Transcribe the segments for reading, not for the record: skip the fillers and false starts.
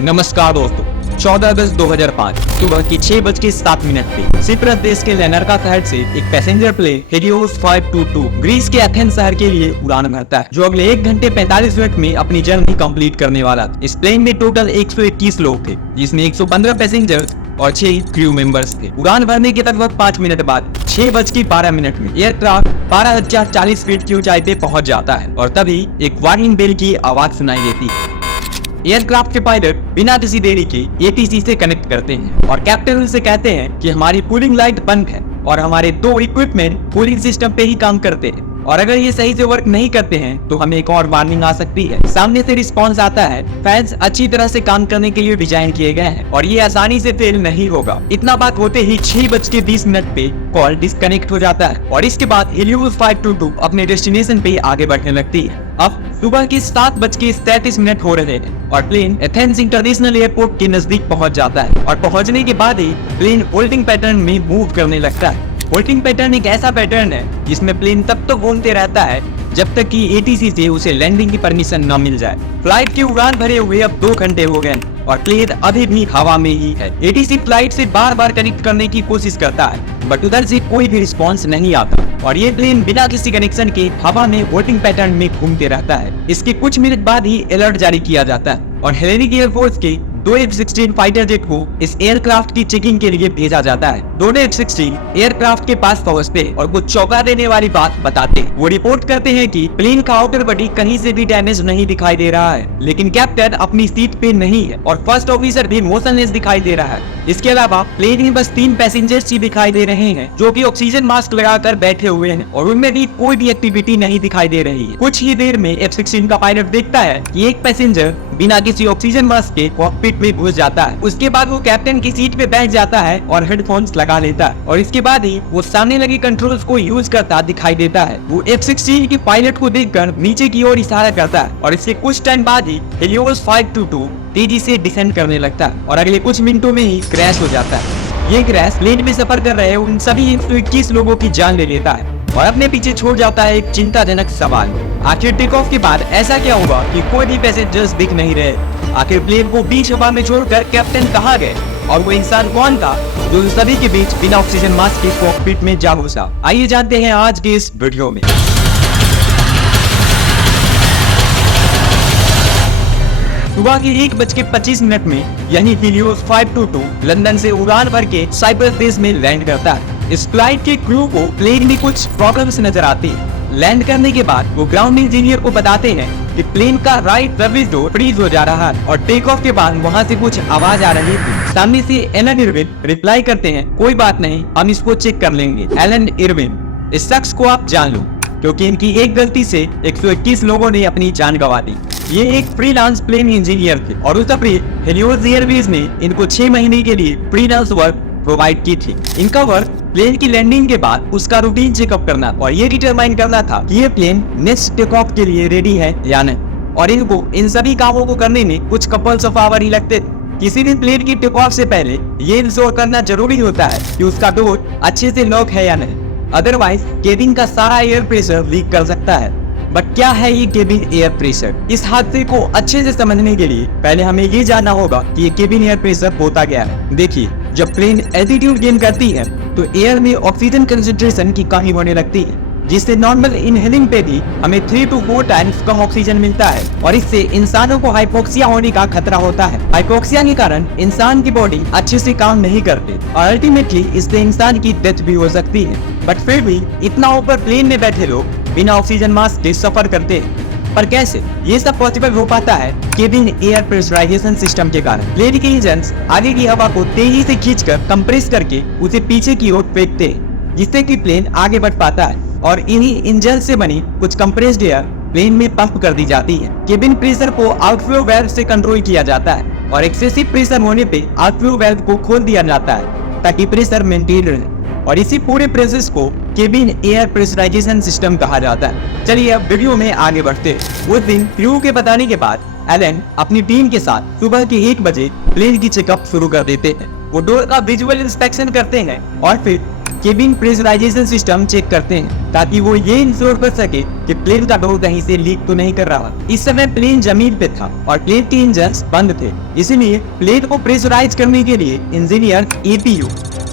नमस्कार दोस्तों, 14 अगस्त 2005 सुबह की 6:07 पे सिप्रस देश के लेनरका शहर से एक पैसेंजर प्लेन हेलियोस 522 ग्रीस के एथेंस शहर के लिए उड़ान भरता है, जो अगले 1 घंटे 45 मिनट में अपनी जर्नी कंप्लीट करने वाला था। इस प्लेन में टोटल 121 लोग थे, जिसमें 115 पैसेंजर्स और 6 क्रू मेंबर्स थे। उड़ान भरने के लगभग 5 मिनट बाद 6:12 में एयरक्राफ्ट 12,040 फीट की ऊंचाई पे पहुंच जाता है और तभी एक वार्निंग बेल की आवाज सुनाई देती है। एयरक्राफ्ट के पायलट बिना किसी देरी के एटीसी से कनेक्ट करते हैं और कैप्टन उनसे कहते हैं कि हमारी कूलिंग लाइट बंद है और हमारे 2 इक्विपमेंट कूलिंग सिस्टम पे ही काम करते हैं और अगर ये सही से वर्क नहीं करते हैं तो हमें एक और वार्निंग आ सकती है। सामने से रिस्पांस आता है, फैंस अच्छी तरह से काम करने के लिए डिजाइन किए गए हैं और ये आसानी से फेल नहीं होगा। इतना बात होते ही 6:20 पे कॉल डिस्कनेक्ट हो जाता है और इसके बाद हेलियोस 522 अपने डेस्टिनेशन पे आगे बढ़ने लगती है। अब सुबह के 7:33 हो रहे हैं और प्लेन एथेंस इंटरनेशनल एयरपोर्ट के नजदीक पहुंच जाता है और पहुंचने के बाद ही प्लेन होल्डिंग पैटर्न में मूव करने लगता है। होल्डिंग पैटर्न एक ऐसा पैटर्न है जिसमें प्लेन तब तक घूमते रहता है जब तक कि एटीसी से उसे लैंडिंग की परमिशन न मिल जाए। फ्लाइट की उड़ान भरे हुए अब 2 घंटे हो गए और प्लेन अभी भी हवा में ही है। एटीसी फ्लाइट से बार-बार कनेक्ट करने की कोशिश करता है बट उधर से कोई भी रिस्पांस नहीं आता और ये प्लेन बिना किसी कनेक्शन के हवा में होल्डिंग पैटर्न में घूमते रहता है। इसके कुछ मिनट बाद ही अलर्ट जारी किया जाता है और हेलेनिक एयरफोर्स के 2 F-16 फाइटर जेट को इस एयरक्राफ्ट की चेकिंग के लिए भेजा जाता है। दोनों F-16 एयरक्राफ्ट के पास पहुंचते और कुछ चौंका देने वाली बात बताते हैं। वो रिपोर्ट करते हैं कि प्लेन का आउटर बॉडी कहीं से भी डैमेज नहीं दिखाई दे रहा है, लेकिन कैप्टन अपनी सीट पे नहीं है और फर्स्ट ऑफिसर भी मोशनलेस दिखाई दे रहा है। इसके अलावा प्लेन में बस 3 पैसेंजर्स ही दिखाई दे रहे हैं जो कि ऑक्सीजन मास्क लगाकर बैठे हुए हैं और उनमें भी कोई भी एक्टिविटी नहीं दिखाई दे रही है। कुछ ही देर में F-16 का पायलट देखता है कि एक पैसेंजर बिना किसी ऑक्सीजन मास्क के कॉकपिट में घुस जाता है। उसके बाद वो कैप्टन की सीट पे बैठ जाता है और हेडफोन्स लगा लेता है और इसके बाद ही वो सामने लगे कंट्रोल्स को यूज करता दिखाई देता है। वो F-16 के पायलट को देखकर नीचे की ओर इशारा करता है और इसके कुछ टाइम बाद ही हेलियोस 522 तेजी से डिसेंड करने लगता है और अगले कुछ मिनटों में ही क्रैश हो जाता है। ये क्रैश प्लेन में सफर कर रहे उन सभी 121 लोगों की जान ले लेता है और अपने पीछे छोड़ जाता है एक चिंताजनक सवाल, आखिर टेक ऑफ के बाद ऐसा क्या हुआ कि कोई भी पैसेंजर्स दिख नहीं रहे? आखिर प्लेन को बीच हवा में छोड़कर कैप्टन कहाँ गए और वो इंसान कौन था जो उन सभी के बीच बिना ऑक्सीजन मास्क के कॉकपिट में जा घुसा? आइए जानते हैं आज के इस वीडियो में। सुबह के 1:25 में यही हेलियोस 522 लंदन से उड़ान भर के साइप्रस देश में लैंड करता है। इस फ्लाइट के क्रू को प्लेन में कुछ प्रॉब्लम्स नजर आती है। लैंड करने के बाद वो ग्राउंड इंजीनियर को बताते हैं कि प्लेन का राइट सर्विस डोर फ्रीज हो जा रहा है और टेक ऑफ के बाद वहाँ से कुछ आवाज आ रही थी। सामने से एलन इरविन रिप्लाई करते हैं, कोई बात नहीं, हम इसको चेक कर लेंगे। एलन इरविन, इस शख्स को आप जान लो क्योंकि इनकी एक गलती से 121 लोगों ने अपनी जान गंवा दी। ये एक फ्रीलांस प्लेन इंजीनियर थे और उस अप्रैल हेलियोस एयरवेज ने इनको 6 महीने के लिए फ्रीलांस वर्क प्रोवाइड की थी। इनका वर्क प्लेन की लैंडिंग के बाद उसका रूटीन चेकअप करना और ये डिटरमाइन करना था कि ये प्लेन नेक्स्ट टेक ऑफ के लिए रेडी है या नहीं और इनको इन सभी कामों को करने में कुछ कपल्स ऑफ आवर ही लगते थे। किसी भी प्लेन की टेक ऑफ से पहले ये इंश्योर करना जरूरी होता है कि उसका डोर अच्छे से लॉक है या नहीं, अदरवाइज केबिन का सारा एयर प्रेशर लीक कर सकता है। बट क्या है ये केबिन एयर प्रेशर? इस हादसे को अच्छे से समझने के लिए पहले हमें ये जानना होगा कि ये केबिन एयर प्रेशर होता क्या है। देखिए, जब प्लेन एल्टीट्यूड गेन करती है तो एयर में ऑक्सीजन कंसंट्रेशन की कमी होने लगती है, जिससे नॉर्मल इनहेलिंग पे भी हमें 3 to 4 टाइम्स कम ऑक्सीजन मिलता है और इससे इंसानों को हाइपोक्सिया होने का खतरा होता है। हाइपोक्सिया के कारण इंसान की बॉडी अच्छे से काम नहीं करती और अल्टीमेटली इससे इंसान की डेथ भी हो सकती है। बट फिर भी इतना ऊपर प्लेन में बैठे लोग बिना ऑक्सीजन मास्क के सफर करते हैं। पर कैसे ये सब पॉसिबल हो पाता है? केबिन एयर प्रेशराइजेशन सिस्टम के कारण प्लेन के इंजन्स आगे की हवा को तेजी से खींचकर कंप्रेस करके उसे पीछे की ओर फेंकते हैं, जिससे कि प्लेन आगे बढ़ पाता है और इन्हीं इंजन से बनी कुछ कंप्रेस्ड एयर प्लेन में पंप कर दी जाती है। केबिन प्रेशर को आउटफ्लो वाल्व से कंट्रोल किया जाता है और एक्सेसिव प्रेशर होने पे आउटफ्लो वाल्व को खोल दिया जाता है ताकि प्रेशर मेंटेन रहे और इसी पूरे प्रोसेस को केबिन एयर प्रेशराइजेशन सिस्टम कहा जाता है। चलिए अब वीडियो में आगे बढ़ते हैं। उस दिन क्रू के बताने के बाद एलन अपनी टीम के साथ सुबह के 1 बजे प्लेन की चेकअप शुरू कर देते हैं। वो डोर का विजुअल इंस्पेक्शन करते हैं और फिर केबिन प्रेशराइजेशन सिस्टम चेक करते हैं ताकि वो ये इंश्योर कर सके कि प्लेन का डोर कहीं से लीक तो नहीं कर रहा। इस समय प्लेन जमीन पे था और प्लेन के इंजन बंद थे, इसीलिए प्लेन को प्रेशराइज करने के लिए engineer APU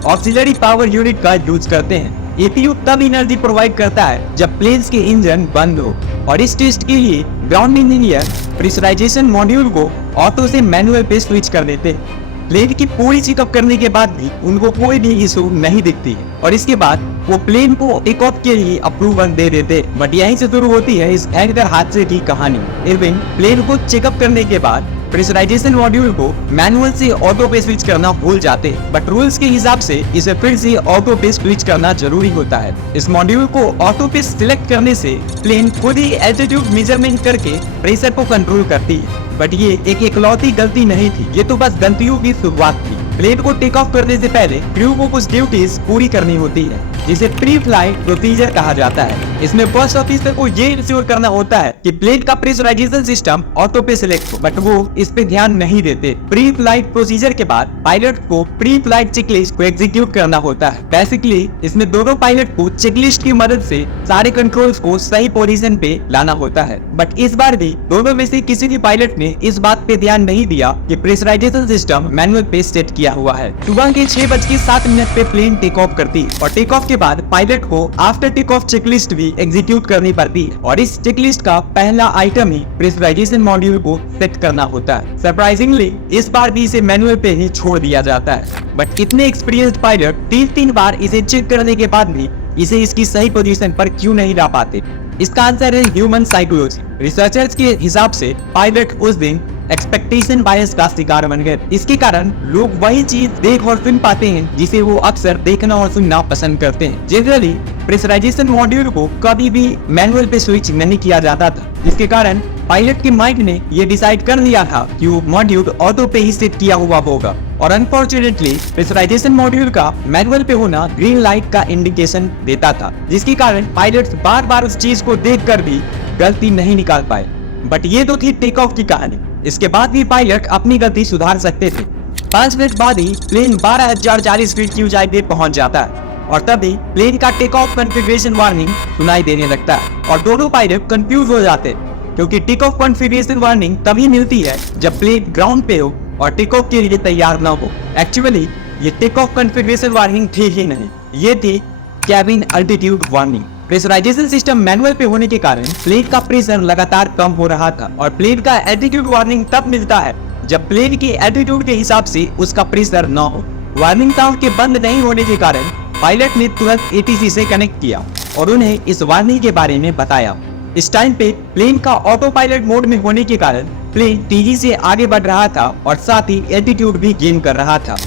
auxiliary power unit का यूज करते हैं। एपीयू तब एनर्जी प्रोवाइड करता है जब प्लेन्स के इंजन बंद हो, और इस टेस्ट के लिए ग्राउंड इंजीनियर प्रेशराइजेशन मॉड्यूल को ऑटो से मैनुअल पे स्विच कर देते हैं। प्लेन की पूरी चेकअप करने के बाद भी उनको कोई भी इशू नहीं दिखती है और इसके बाद वो प्लेन को टेक ऑफ के लिए अप्रूवल दे देते। बट यहीं से शुरू होती है इस हैकर हादसे की कहानी। इरविन प्लेन को चेकअप करने के बाद प्रेशराइजेशन मॉड्यूल को मैनुअल से ऑटो पे स्विच करना भूल जाते हैं, बट रूल्स के हिसाब से इसे फिर से ऑटो पे स्विच करना जरूरी होता है। इस मॉड्यूल को ऑटो पे सिलेक्ट करने से प्लेन खुद ही एल्टीट्यूड मेजरमेंट करके प्रेशर को कंट्रोल करती है। बट ये एक इकलौती गलती नहीं थी, ये तो बस गलतियों की शुरुआत थी। प्लेन को टेक ऑफ करने से पहले क्रू को कुछ ड्यूटीज पूरी करनी होती है जिसे प्री फ्लाइट प्रोसीजर कहा जाता है। इसमें फर्स्ट ऑफिसर को ये इंश्योर करना होता है कि प्लेन का प्रेशराइजेशन सिस्टम ऑटो पे सिलेक्ट हो, बट वो इस पे ध्यान नहीं देते। प्री फ्लाइट प्रोसीजर के बाद पायलट को प्री फ्लाइट चेकलिस्ट को एग्जीक्यूट करना होता है। बेसिकली इसमें दोनों पायलट को चेकलिस्ट की मदद से सारे कंट्रोल्स को सही पोजीशन पे लाना होता है, बट इस बार भी दोनों में से किसी भी पायलट ने इस बात पे ध्यान नहीं दिया कि प्रेशराइजेशन सिस्टम मैनुअल पे सेट किया हुआ है। सुबह के 6:07 पे प्लेन टेक ऑफ करती और टेक ऑफ के बाद पायलट को आफ्टर टेक ऑफ चेकलिस्ट भी एग्जीक्यूट करनी पड़ती है और इस चेकलिस्ट का पहला आइटम ही प्रेशराइजेशन मॉड्यूल को सेट करना होता है। सरप्राइजिंगली इस बार भी इसे मैनुअल पे ही छोड़ दिया जाता है, बट इतने एक्सपीरियंस्ड पायलट 3 बार इसे चेक करने के बाद भी इसे इसकी सही पोजीशन पर क्यों नहीं ला पाते? इसका आंसर है ह्यूमन साइकोलॉजी। रिसर्चर्स के हिसाब से पायलट उस दिन एक्सपेक्टेशन बायस का शिकार बन गए। इसके कारण लोग वही चीज देख और सुन पाते हैं जिसे वो अक्सर देखना और सुनना पसंद करते हैं। जनरली प्रेशराइजेशन मॉड्यूल को कभी भी मैनुअल पे स्विच नहीं किया जाता था, जिसके कारण पायलट के माइंड ने ये डिसाइड कर लिया था कि वो मॉड्यूल ऑटो पे ही सेट किया हुआ होगा और अनफॉर्चुनेटली प्रेशराइजेशन मॉड्यूल का मैनुअल पे होना ग्रीन लाइट का इंडिकेशन देता था, जिसके कारण पायलट्स बार-बार उस चीज को देखकर भी गलती नहीं निकाल पाए। बट ये तो थी टेक ऑफ की कहानी। इसके बाद भी पायलट अपनी गलती सुधार सकते थे। 5 मिनट बाद ही प्लेन 12,040 फीट की ऊंचाई पे पहुंच जाता है और तभी प्लेन का टेक ऑफ कॉन्फ़िगरेशन वार्निंग सुनाई देने लगता है और दोनों पायलट कंफ्यूज हो जाते हैं, क्योंकि टेक ऑफ कॉन्फ़िगरेशन वार्निंग तभी मिलती है जब प्लेन ग्राउंड पे हो और टेक ऑफ के लिए तैयार न हो। एक्चुअली ये टेक ऑफ कॉन्फ़िगरेशन वार्निंग थी ही नहीं, ये थी cabin altitude warning. Pressurisation system manual पे होने के कारण प्लेन का प्रेशर लगातार कम हो रहा था और प्लेन का एल्टीट्यूड वार्निंग तब मिलता है जब प्लेन की एल्टीट्यूड के हिसाब से उसका प्रेशर न हो। वार्निंग साउंड के बंद नहीं होने के कारण पायलट ने तुरंत एटीसी से कनेक्ट किया और उन्हें इस वार्निंग के बारे में बताया। इस टाइम पे प्लेन का ऑटो पायलट मोड में होने के कारण प्लेन तेजी से आगे बढ़ रहा था और साथ ही एल्टीट्यूड भी गेन कर रहा था।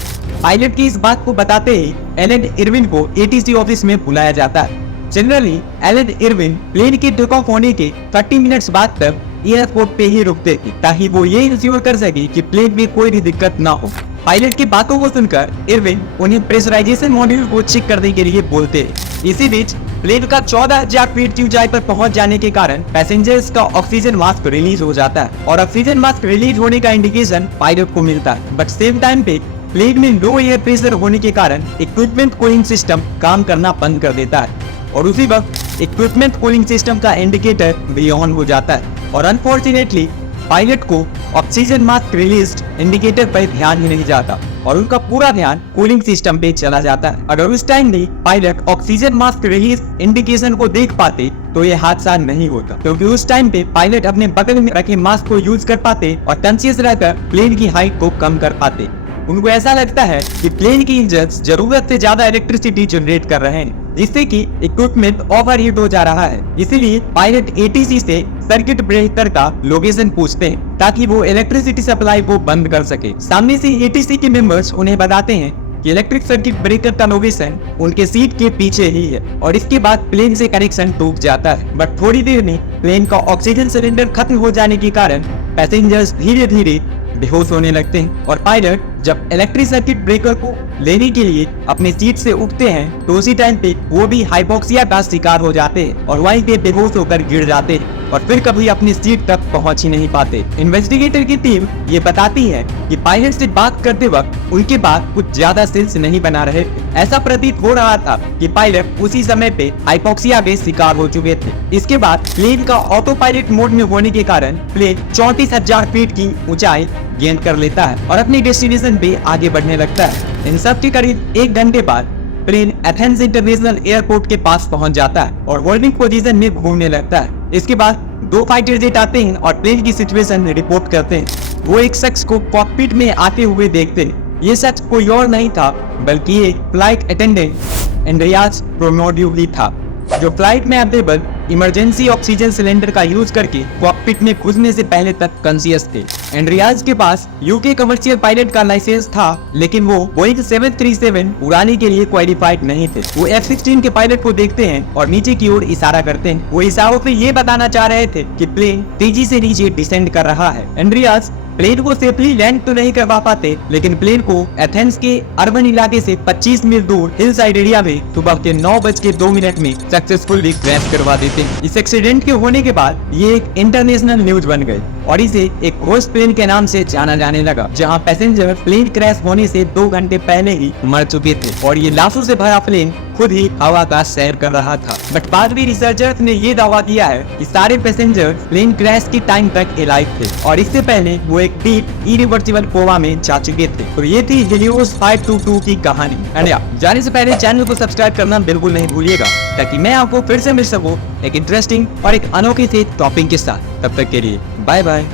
पायलट की इस बात को बताते ही एलन इरविन को एटीसी ऑफिस में बुलाया जाता है। जनरली एलन इरविन प्लेन के टेक ऑफ होने के 30 मिनट्स बाद तक एयरपोर्ट पे ही रुकते थे ताकि वो ये इंश्योर कर सके कि प्लेन में कोई भी दिक्कत ना हो। पायलट की बातों को सुनकर इरविन उन्हें प्रेशराइजेशन मॉड्यूल को चेक करने के लिए बोलते हैं। इसी बीच प्लेन का 14,000 फीट की ऊंचाई पर पहुंच जाने के कारण पैसेंजर्स का ऑक्सीजन मास्क रिलीज हो जाता है और ऑक्सीजन मास्क रिलीज होने का इंडिकेशन पायलट को मिलता है। बट सेम टाइम पे प्लेन में लो एयर प्रेशर होने के कारण इक्विपमेंट कूलिंग सिस्टम काम करना बंद कर देता है और उसी वक्त इक्विपमेंट कूलिंग सिस्टम का इंडिकेटर भी ऑन हो जाता है और अनफॉर्चुनेटली पायलट को ऑक्सीजन मास्क रिलीज इंडिकेटर पर ध्यान ही नहीं जाता और उनका पूरा ध्यान कूलिंग सिस्टम पे चला जाता है। अगर उस टाइम भी pilot oxygen mask release indication को देख पाते तो ये हादसा नहीं होता, क्योंकि उस टाइम पे पायलट अपने बगल में रखे मास्क को यूज कर पाते और कॉन्शियस रहकर प्लेन की हाइट को कम कर पाते। उनको ऐसा लगता है कि प्लेन की इंजन्स जरूरत से ज्यादा इलेक्ट्रिसिटी जनरेट कर रहे हैं, जिससे कि इक्विपमेंट ओवरहीट हो जा रहा है। इसीलिए पायलट एटीसी से सर्किट ब्रेकर का लोकेशन पूछते हैं ताकि वो इलेक्ट्रिसिटी सप्लाई को बंद कर सके। सामने से एटीसी के मेंबर्स उन्हें बताते हैं कि इलेक्ट्रिक सर्किट ब्रेकर का लोकेशन उनके सीट के पीछे ही है और इसके बाद प्लेन से कनेक्शन टूट जाता है। बट थोड़ी देर में प्लेन का ऑक्सीजन सिलेंडर खत्म हो जाने के कारण पैसेंजर्स धीरे धीरे बेहोश होने लगते हैं और पायलट जब इलेक्ट्रिक सर्किट ब्रेकर को लेने के लिए अपने सीट से उठते हैं तो उसी टाइम पे वो भी हाइपोक्सिया का शिकार हो जाते हैं और वहीं पे बेहोश होकर गिर जाते हैं। और फिर कभी अपनी सीट तक पहुंच ही नहीं पाते। इन्वेस्टिगेटर की टीम ये बताती है कि पायलट से बात करते वक्त उनके बाद कुछ ज्यादा सेल्स नहीं बना रहे थे। ऐसा प्रतीत हो रहा था कि पायलट उसी समय पे हाइपोक्सिया के शिकार हो चुके थे। इसके बाद प्लेन का ऑटो पायलट मोड में होने के कारण प्लेन 34,000 फीट की ऊंचाई गेन कर लेता है और अपनी डेस्टिनेशन पे आगे बढ़ने लगता है। इन सब के करीब 1 घंटे बाद प्लेन एथेंस इंटरनेशनल एयरपोर्ट के पास पहुंच जाता है और होल्डिंग पोजीशन में घूमने लगता है। इसके बाद 2 फाइटर जेट आते हैं और प्लेन की सिचुएशन रिपोर्ट करते हैं। वो एक शख्स को कॉकपिट में आते हुए देखते हैं। ये शख्स कोई और नहीं था बल्कि एक फ्लाइट अटेंडेंट एंड्रियास प्रोमोडियोली था, जो फ्लाइट में अवेलेबल इमरजेंसी ऑक्सीजन सिलेंडर का यूज करके कॉकपिट में घुसने से पहले तक कॉन्शियस थे। एंड्रियास के पास यूके कमर्शियल पायलट का लाइसेंस था, लेकिन वो बोइंग 737 उड़ाने के लिए क्वालिफाइड नहीं थे। वो F-16 के पायलट को देखते हैं और नीचे की ओर इशारा करते हैं। वो इशारों से ये बताना चाह रहे थे कि प्लेन तेजी से नीचे डिसेंड कर रहा है। एंड्रियास प्लेन को सेफली लैंड तो नहीं करवा पाते, लेकिन प्लेन को एथेंस के अर्बन इलाके से 25 मील दूर हिल साइड एरिया में सुबह के 9:02 में सक्सेसफुली क्रैश करवा देते हैं। इस एक्सीडेंट के होने के बाद ये एक इंटरनेशनल न्यूज बन गई और इसे एक घोस्ट प्लेन के नाम से जाना जाने लगा, जहां पैसेंजर प्लेन क्रैश होने से 2 घंटे पहले ही मर चुके थे और ये लाशों से भरा प्लेन खुद ही हवा का सैर कर रहा था। बट बाद में रिसर्चर्स ने ये दावा किया है कि सारे पैसेंजर प्लेन क्रैश के टाइम तक अलाइव थे और इससे पहले वो एक डीप इरिवर्सिबल कोमा में जा चुके थे। तो ये थी हीलियोस 522 की कहानी। जाने से पहले चैनल को सब्सक्राइब करना बिल्कुल नहीं भूलिएगा, ताकि मैं आपको फिर से मिल सकूं एक इंटरेस्टिंग और एक अनोखे से टॉपिक के साथ। तब तक के लिए बाय बाय।